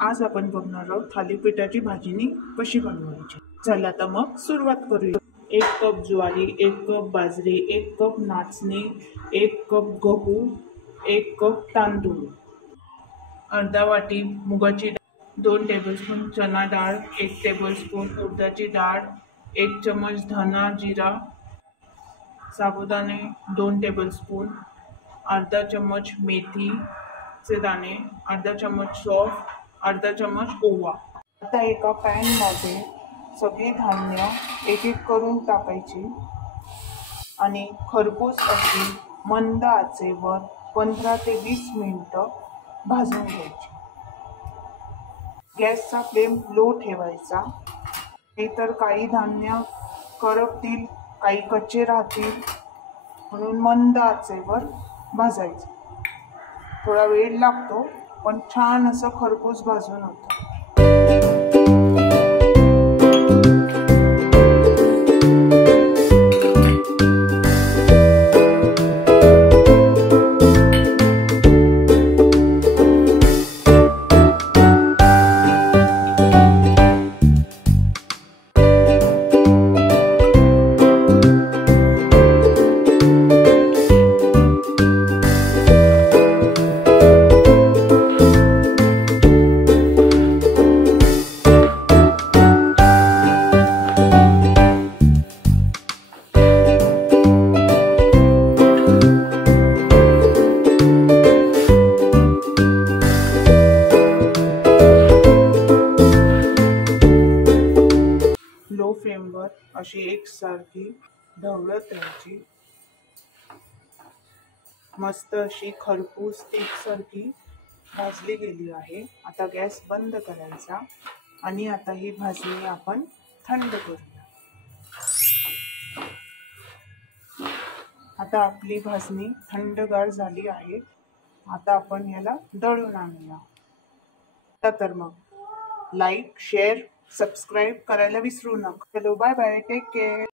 आज आपण बघणार आहोत थालीपीठाची भाजीनी कशी बनवायची। चला तर मग सुरुवात करूया। 1 कप ज्वारी, 1 कप बाजरी, 1 कप नाचणी, 1 कप गहू, 1 कप तांदूळ, अर्धा वाटी मुगाची डाळ, 2 टेबलस्पून चना डाळ, 1 टेबलस्पून उडदाची डाळ, 1 चम्मच धना जिरा, साबुदाणे 2 टेबलस्पून, अर्धा चम्मच मेथीचे दाणे, अर्धा चम्मच सौंफ, अर्धा चम्मच ओवा। आता एका पॅन मध्ये सगळे धान्य एक एक करून टाकायचे आणि खरपूस अशी मंद आचेवर 15 ते 20 मिनिटं भाजून घ्यायची। गॅसचा फ्लेम लो ठेवायचा, नाहीतर काही धान्य करपतील, काही कच्चे राहतील, म्हणून मंद आचेवर भाजायचं। थोडा वेळ लागतो पण छान असं खरपूस भाजून होतं। लो फ्लेमवर अशी एकसारखी ढवळत राहायची। मस्त अशी खरपूस एकसारखी भाजली गेली आहे। आता गॅस बंद करायचा आणि आता ही भाजणी आपण थंड करूया। आता आपली भाजणी थंडगार झाली आहे। आता आपण याला दळून आणूया। तर मग लाईक, शेअर, सबस्क्राइब करायला विसरू नका। चलो बाय बाय, टेक केअर।